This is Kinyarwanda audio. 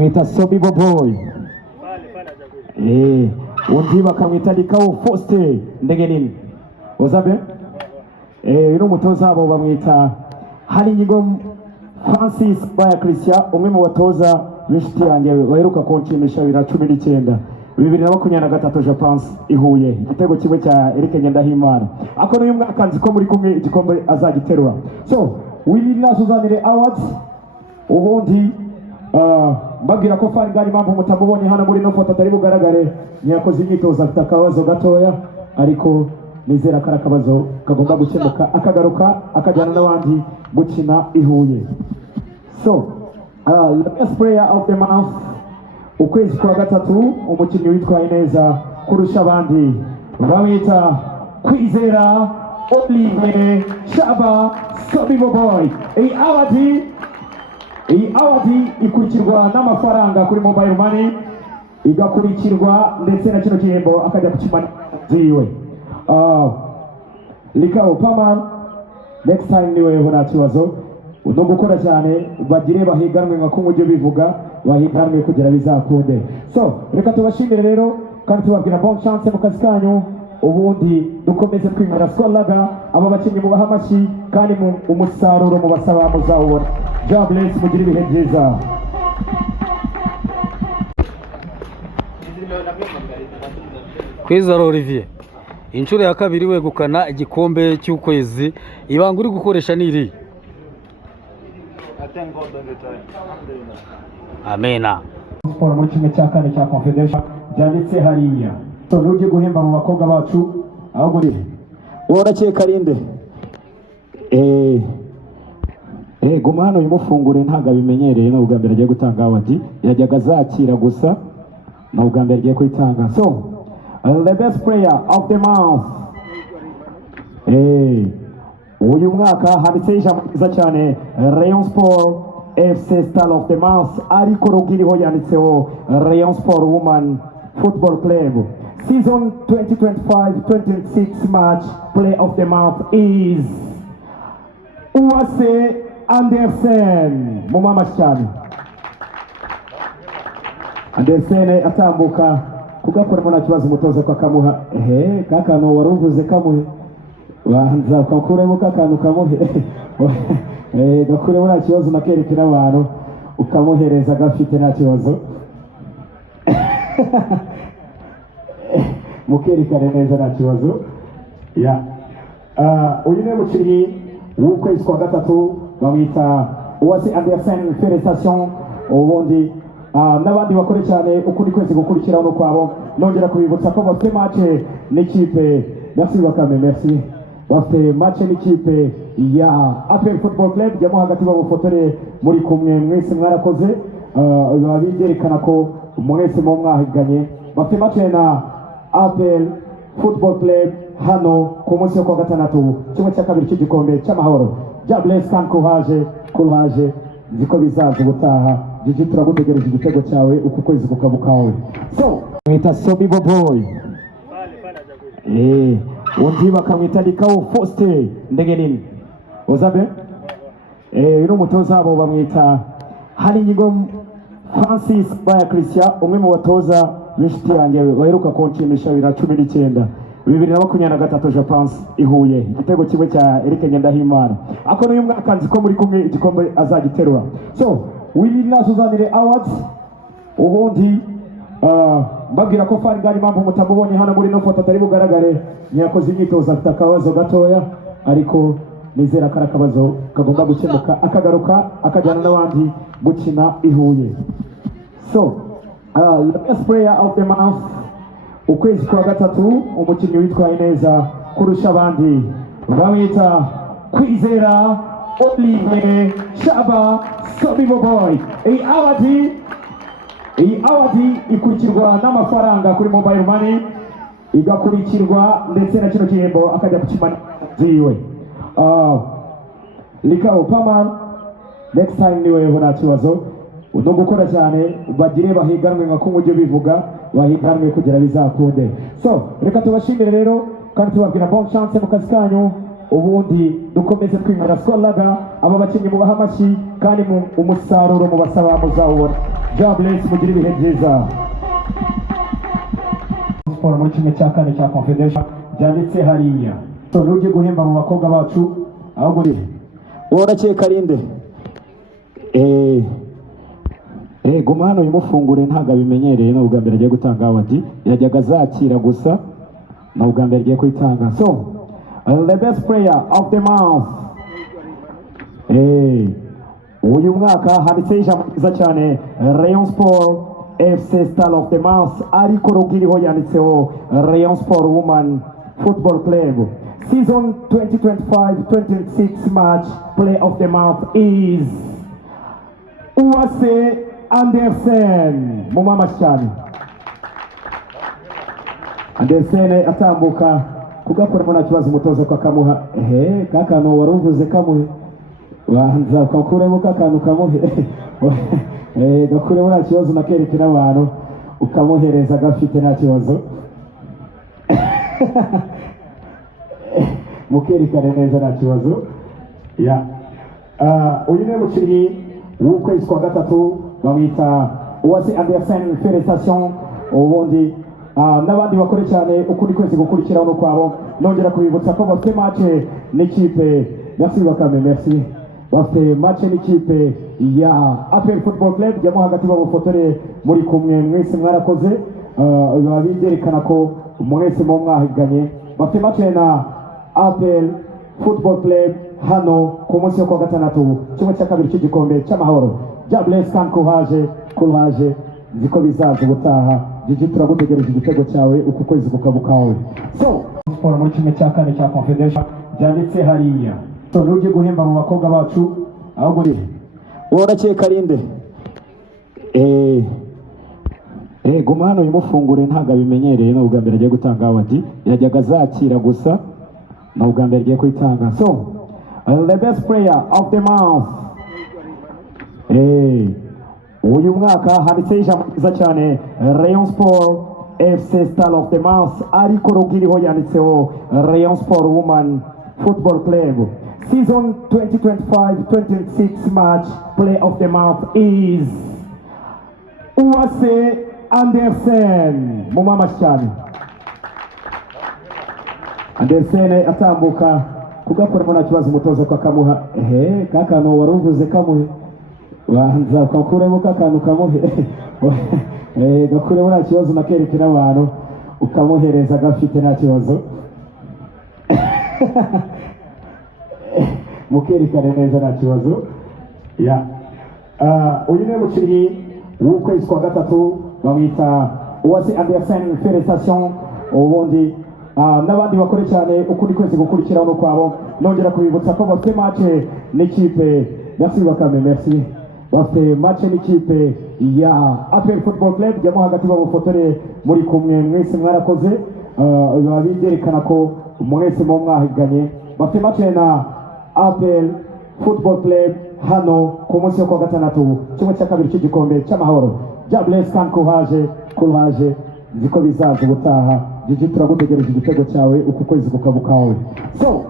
Mwita Sobi Boboy. Undi bakamwita Likao Faustin ndege nini? Uzabe? Uno mutoza abo bamwita Harinyigo Francis Baya Christian, umwe mu batoza b'inshuti yanjye baheruka kunshimisha 2019 2023 je pense ihuye igitego kimwe cya Eric Ngendahimana. Ako n'uyu mwaka nzi ko muri kumwe igikombe azagiterura. So Willy Nasuzanire Awards ubundi bagira ko fari gari mpamvu mutamubonye hano muri no foto atari bugaragare nyakoze imyitozo afite akabazo gatoya ariko nizera ko akabazo kagomba gukemuka akagaruka akajyana n'abandi gukina ihuye. So the best player of the month ukwezi kwa gatatu umukinnyi witwaye neza kurusha abandi bamwita Kwizera Olivier Shaba Sobi Boboy. Iyi awadi ikurikirwa n'amafaranga kuri mobile money, igakurikirwa ndetse na kino gihembo akajya kukimana ziwe. Likao Paman, next time niwe nta kibazo no gukora cyane bagire bahiganwe nka kumujye bivuga bahiganwe kugira bizakunde. So reka tubashimire rero kandi tubabwira bon chance mu kazi kanyu, ubundi dukomeze kwimara skolaga aba bakinnyi mu bahamashi kandi umusaruro mu basaba muzawubona. God bless mugire ibihe byiza. Kwizera Olivier inshuro ya kabiri wegukana igikombe cy'ukwezi, ibanga uri gukoresha niri? Amena. Sport muri kimwe cya kane cya Confederation byanditse hariya. So nuje guhemba mu bakobwa bacu aho guri. Worakeye Karinde. Guma hano yimufungure ntaga bimenyereye no ubwa mbere agiye gutanga awadi yajyaga zakira gusa no ubwa mbere agiye kwitanga. So the best player of the month uyu mwaka handitse ijambo ryiza cyane Rayon Sport FC Star of the Month, ariko rugiriho yanditseho Rayon Sport Women Football Club season 2025-26 match play of the month is Uwase Andersen. Mumama cyane Andersen atambuka kugakoramo nta kibazo umutoza ko akamuha kakano waruvuze kamuhe wanza ukakuremo kakano kamuhe gakuremo nta kibazo nakerekera abantu ukamuhereza gafite nta kibazo mukerekane neza nta kibazo ya uyu ni umukinnyi w'ukwezi kwa gatatu bamwita Uwase Andersen. Felicitation ubundi n'abandi bakore cyane ukuri kwezi gukurikiraho no kwabo. Nongera kubibutsa ko bafite match n'ikipe merci bakame merci bafite match n'ikipe ya APR Football Club jyamo hagati babufotore muri kumwe mwese mwarakoze babigerekana ko mwese mu mwahiganye. Bafite match na APR Football Club hano ku munsi wo kwa gatandatu kimwe cya kabiri cy'igikombe cy'amahoro. God bless kandi courage ziko bizaza ubutaha jiji turagutegereje igitego cyawe uko kwezi kukabukawe. So mwita Sobi Boboy. Undi bakamwita Likao Faustin ndege nini? Uzabe? Uno mutoza abo bamwita Harinyigo Francis Baya Christian, umwe mu batoza b'inshuti yanjye baheruka kunshimisha 2019 2023 je pense ihuye igitego kimwe cya Eric Ngendahimana. Ako n'uyu mwaka nzi ko muri kumwe igikombe azagiterura. So Willy Nasuzanire Awards ubundi bagira ko fari gari mpamvu mutamubonye hano muri no foto atari bugaragare nyakoze imyitozo afite akabazo gatoya ariko nizera ko akabazo kagomba gukemuka akagaruka akajyana n'abandi gukina ihuye. So the best player of the month ukwezi kwa gatatu umukinnyi witwaye neza kurusha abandi bamwita Kwizera Olivier Shaba Sobi Boboy. Iyi awadi ikurikirwa n'amafaranga kuri mobile money, igakurikirwa ndetse na kino gihembo akajya kukimana ziwe. Likao Paman, next time niwe nta kibazo no gukora cyane bagire bahiganwe nka kumujye bivuga bahiganwe kugira bizakunde. So reka tubashimire rero kandi tubabwira bon chance mu kazi kanyu, ubundi dukomeze kwimara skolaga aba bakinnyi mu bahamashi kandi umusaruro mu basaba muzawubona. God bless mugire ibihe byiza. Siporo muri kimwe cya kane cya Confederation byanditse hariya. So nujye guhemba mu bakobwa bacu ahubwo uri urakeka rinde guma hano yimufungure ntago abimenyereye no ubwa mbere agiye gutanga awadi yajyaga zakira gusa no ubwa mbere agiye kwitanga. So the best player of the month uyu mwaka handitseho ijambo ryiza cyane Rayon Sport FC Star of the Month, ariko rugiriho yanditseho Rayon Sport Women Football Club season 2025-26 match play of the month is Uwase Andersen. Mumama cyane Andersen atambuka kugakoramo nta kibazo umutoza ko akamuha kakano waruvuze kamuhe wanza ukakuremo kakantu kamuhe gakuremo nta kibazo nakerekera abantu ukamuhereza gafite nta kibazo mukerekane neza nta kibazo ya uyu ni umukinnyi w'ukwezi kwa gatatu bamwita Uwase Andersen Felicitation. Ubundi n'abandi bakore cyane ukundi kwezi gukurikiraho no kwabo nongera kubibutsa ko bafite match n'ikipe merci bakame merci bafite match n'ikipe ya APR Football Club jyamo hagati babufotore muri kumwe mwese mwarakoze babiderekana ko mwese mu mwahiganye bafite match na APR Football Club hano ku munsi wo kwa gatandatu kimwe cya kabiri cy'igikombe cy'amahoro. God bless kandi courage ziko bizaza ubutaha jiji turagutegereje igitego cyawe uku kwezi kukabukawe. So siporo muri kimwe cya kane cya Confederation byanditse hariya. So nujye guhemba mu bakobwa bacu ahubwo uri urakeka rinde guma hano yimufungure ntago abimenyereye no ubwa mbere agiye gutanga awadi yajyaga zakira gusa no ubwa mbere agiye kwitanga. So the best player of the month uyu mwaka handitseho ijambo ryiza cyane Rayon Sport FC Star of the Month, ariko rugiriho yanditseho Rayon Sport Women Football Club season 2025-26 match play of the month is Uwase Andersen. Mumama cyane Andersen atambuka kugakoramo nta kibazo umutoza ko akamuha kakano waruvuze kamuhe wanza ukakuremo kakantu kamuhe gakuremo nta kibazo nakerekera abantu ukamuhereza gafite nta kibazo mukerekane neza nta kibazo ya uyu ni umukinnyi w'ukwezi kwa gatatu bamwita Uwase Andersen Felicitation. Ubundi n'abandi bakore cyane ukundi kwezi gukurikiraho no kwabo nongera kubibutsa ko bafite match n'ikipe merci bakame merci bafite match n'ikipe ya APR Football Club jyamo hagati babufotore muri kumwe mwese mwarakoze babiderekana ko mwese mu mwahiganye bafite match na APR Football Club hano ku munsi wo kwa gatandatu kimwe cya kabiri cy'igikombe cy'amahoro. God bless kandi courage ziko bizaza ubutaha jiji turagutegereje igitego cyawe uku kwezi kukabukawe. So